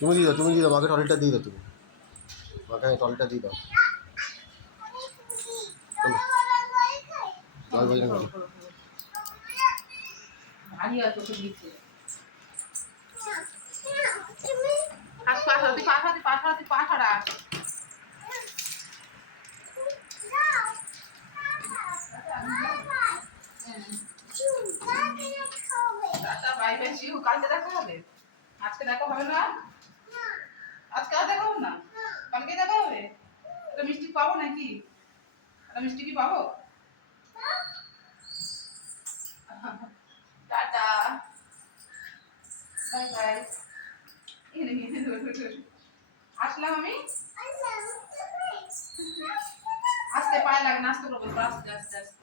তুমি দিয়ে দাও মাকে টয়লেটটা দিয়ে দাও, তুমি মাকে টয়লেটটা দিয়ে দাও। জল বাজে না ভারী আছে তো দিচ্ছে পাঠারা বাই বাই শিউ, কালকে দেখা হবে, আজকে দেখা হবে না, আজকে আর দেখা হবে না, কালকে দেখা হবে। একটা মিষ্টি পাবো নাকি? একটা মিষ্টি কি পাবো? Tata, bye bye. আসলাম আমি, আস্তে পায়ে লাগে না, আস্তে করবো, আস্তে আস্তে আস্তে।